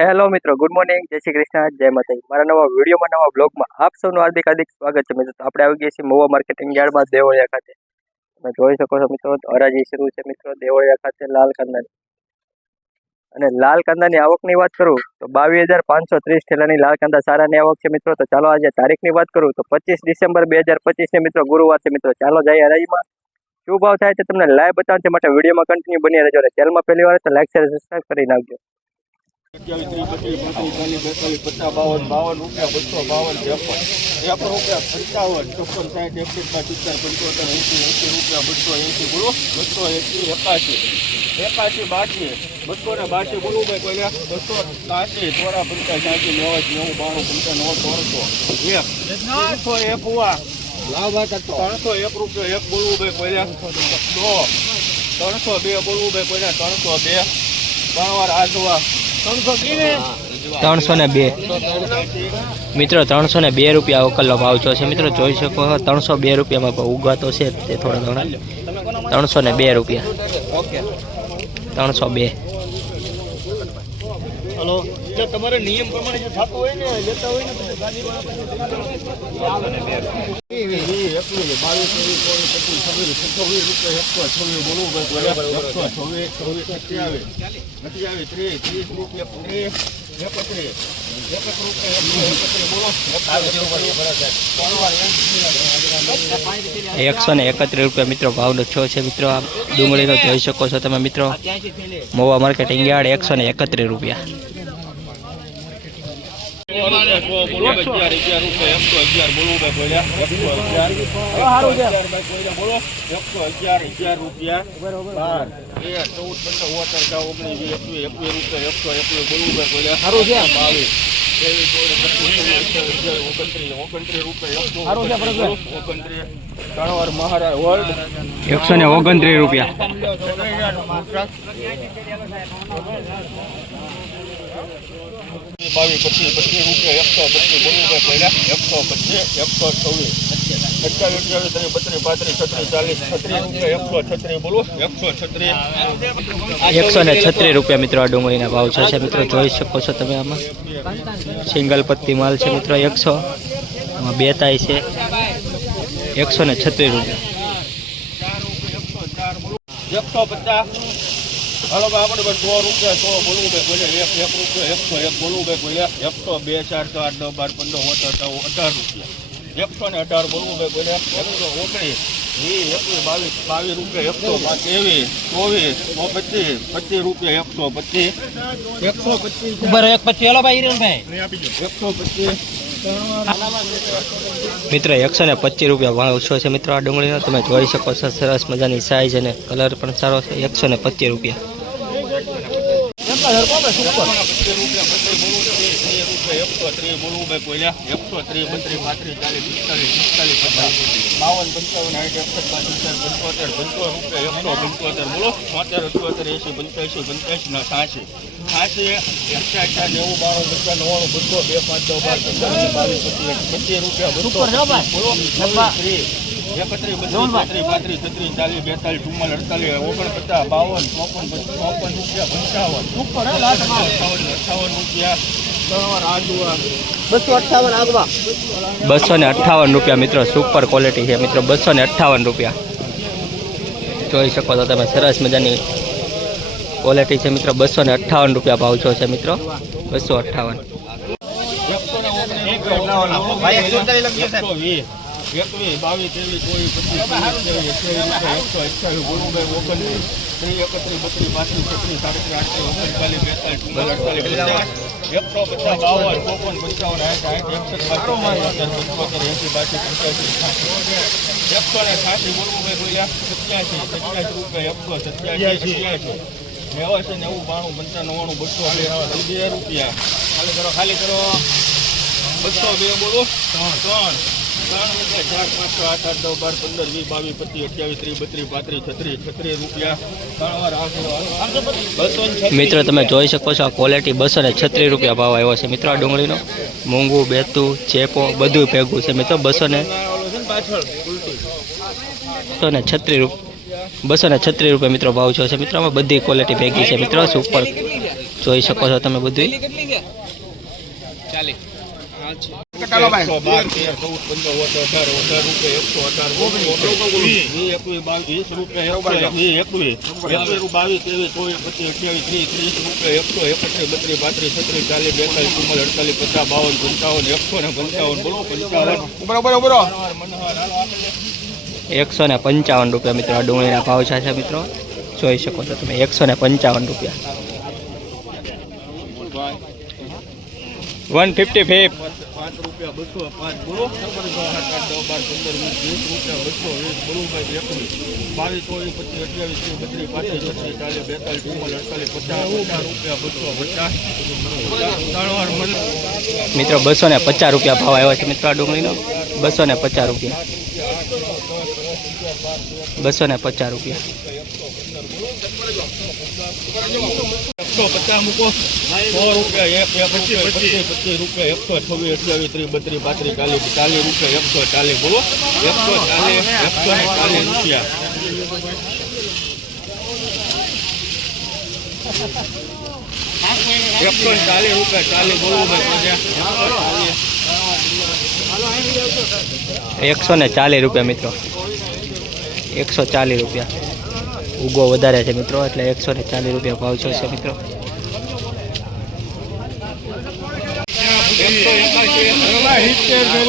Hello મિત્રો, good morning, જય શ્રી કૃષ્ણ, જય માતાજી। મારા નવા વિડીયોમાં, નવા બ્લોગમાં આપ સૌનું હાર્દિક સ્વાગત છે મિત્રો। તો આપણે આવી ગયા છીએ મહુવા માર્કેટિંગ યાર્ડમાં દેવળિયા ખાતે। તમે જોઈ શકો છો મિત્રો, હરાજી શરૂ છે મિત્રો દેવળિયા ખાતે લાલ કાંદાની। અને લાલ કાંદાની આવકની વાત કરું તો 22,530 ઠેલાની લાલ કાંદા સારાની આવક છે મિત્રો। તો ચાલો આજે તારીખની વાત કરું તો 25 ડિસેમ્બર 2025 ને મિત્રો ગુરુવાર છે મિત્રો। ચાલો જઈએ હરાજીમાં। શું ભાવ થાય છે તમને લાઈવ બતાવવા છે, માટે વિડીયોમાં કન્ટિન્યુ બની રહેજો। ચેનલમાં પહેલી વાર તો લાઈક શેર સબસ્ક્રાઇબ કરી નાખજો। 21, 23, 24, 25, 50, 52 રૂપિયા, 252, 53 રૂપિયા, 55, 56, 60, 61, 75, 80 રૂપિયા, 280, 81, 82, 282 બોલું ભાઈ પહેલા 283 ચોરા 50, 60, 90, 92, 93, 301 એક હુઆ લાવ વાત 301 રૂપિયા એક બોલવું ભાઈ પહેલા 302 બોલવું ભાઈ પહેલા 302 ત્રણ વાર આ જોવા 302 મિત્રો 302 રૂપિયા અવકલનો ભાવ છે મિત્રો। જોઈ શકો 302 રૂપિયામાં ભાવ ઉગાતો છે તે થોડા ઘણા 302 રૂપિયા 302। હલો જો તમારે નિયમ પ્રમાણે જે થતું હોય ને લેતા હોય ને પછી ગાડી ₹131 રૂપિયા મિત્રો ભાવનો છે મિત્રો। આ ડુંગળીનો જોઈ શકો છો તમે મિત્રો, મહુવા માર્કેટિંગ યાર્ડ 131 રૂપિયા। 129 રૂપિયા। ₹22, ₹25, ₹25, ₹125 બોલું ભાઈ પહેલા 125, 126, 28, 32, 33, 34, 36 બોલું 136 136 રૂપિયા મિત્રો। આ ડુંગળીના ભાવ છે મિત્રો, જોઈ શકો છો તમે। આમાં સિંગલ પત્તી માલ છે મિત્રો 100, આમાં બે તાઈ છે 136 રૂપિયા। 150 હલો ભાઈ આપણે 100 રૂપિયા 100 બોલવું ભાઈ બોલે 1 રૂપિયા 101 બોલવું ભાઈ બોલે 102, 4, 8, 10, 12, 15, 18 રૂપિયા 118 બોલવું ભાઈ બોલે 119, 20, 22 રૂપિયા 123, 24, 25 રૂપિયા 125 હલો ભાઈ હિરણભાઈ 125 મિત્રો 125 રૂપિયા ભાવ છે મિત્રો આ ડુંગળીનો। તમે જોઈ શકો છો સરસ મજાની સાઈઝ અને કલર પણ સારો છે। 125 રૂપિયા। 130 બોલવું ભાઈ બોલ્યા 130, 32, 33, 40, 45, 50, 52, 60, 75, 75 રૂપિયા 175, 80, 85 રૂપિયા 31, 32, 33, 34, 45, 46, 47, 258 રૂપિયા મિત્રો। સુપર ક્વોલિટી છે મિત્રો, 258 રૂપિયા। જોઈ શકો છો તમે સરસ મજાની ક્વોલિટી છે મિત્રો। 258 રૂપિયા ભાવ છે મિત્રો, 258। 21, 22, 23, 24, 25, 31, રૂપિયા ખાલી કરો 202 બોલો 3 મિત્રો તમે જોઈ શકો છો આ ક્વોલિટી 236 રૂપિયા ભાવ આવ્યો છે મિત્રો। આ ડુંગળીનો મૂંગું, બેતું, ચેપો બધું ભેગું છે મિત્રો। 236 રૂપિયા મિત્રો ભાવ છે મિત્રો। આમાં બધી ક્વોલિટી ભેગી છે મિત્રો। સુપર જોઈ શકો છો તમે બધું. 112, 13, 14, 15, 18 રૂપિયા 118 રૂપિયા 22 રૂપિયા 155 રૂપિયા મિત્રો આ ડુંગળીના ભાવ છે મિત્રો. જોઈ શકો છો તમે 155 રૂપિયા. 155 5 રૂપિયા 205 બોલો 7, 8, 9, 10, 15, 20, 22, 23, 24, 25, 27, 28, 29, 30, 31, 32, 33, 34, 35, 36, 37, 38, 39, 40, 41, 42, 50 મિત્રો 250 રૂપિયા ભાવ આવ્યો છે મિત્રો આ ડુંગળીનો. 250 રૂપિયા. 150 મૂકો 100 રૂપિયા 25 રૂપિયા 128, 29, 30, 32, 33, 40 રૂપિયા 140 રૂપિયા 140 રૂપિયા બોલો 140 રૂપિયા મિત્રો. 140 રૂપિયા. ઉગો વધારે છે મિત્રો એટલે 140 રૂપિયા ભાવ છે મિત્રો. 80 રૂપિયા 85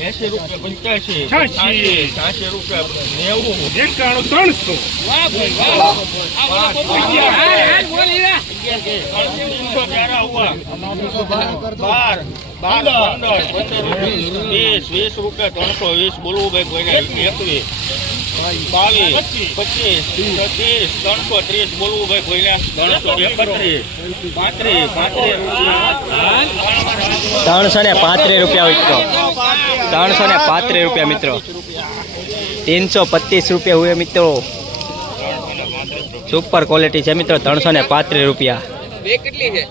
86 રૂપિયા 90 300 20 રૂપિયા 320 બોલવું ભાઈ કોઈને 21 22 25 30 330 બોલવું ભાઈ કોઈને 331 335 રૂપિયા મિત્રો. 335 રૂપિયા મિત્રો. 325 રૂપિયા हुए મિત્રો. સુપર ક્વોલિટી છે મિત્રો. 335 રૂપિયા. બે કેટલી છે?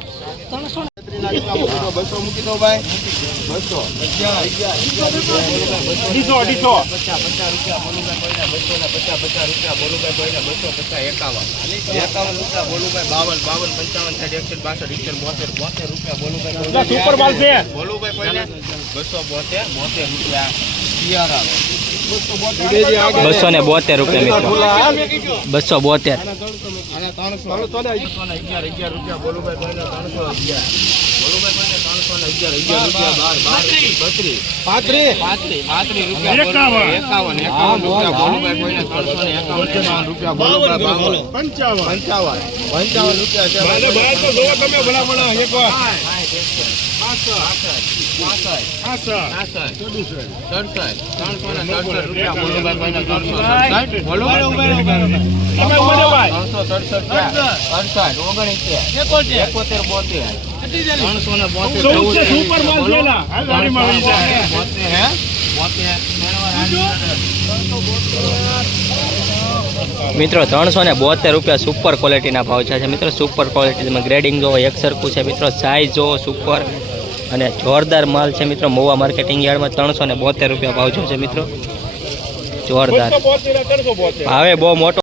200 મૂકી દો ભાઈ 200 સુપર માલ છે બોલું ભાઈ કોઈને 272 રૂપિયા 272 રૂપિયા મિત્રો. 272. 11 રૂપિયા બોલું ભાઈ કોઈને 311 બોલું ભાઈ કોઈને 311 રૂપિયા મિત્રો 372 રૂપિયા સુપર ક્વોલિટીના ભાવ છે મિત્રો. સુપર ક્વોલિટીમાં ગ્રેડિંગ જોવો એક સરખું છે મિત્રો. સાઇઝ જોવો સુપર અને જોરદાર માલ છે મિત્રો. મહુવા માર્કેટિંગ યાર્ડમાં 372 રૂપિયા ભાવ છે મિત્રો. જોરદાર ભાવે બહુ મોટો.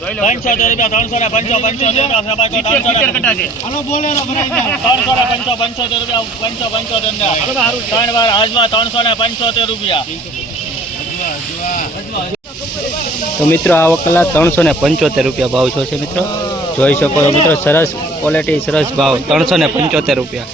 375 ₹75 ત્રણ વાર હાજમાં ₹375 તો મિત્રો આ વકલા 375 રૂપિયા ભાવ છો છે મિત્રો. જોઈ શકો છો મિત્રો, સરસ ક્વોલિટી, સરસ ભાવ 375 રૂપિયા.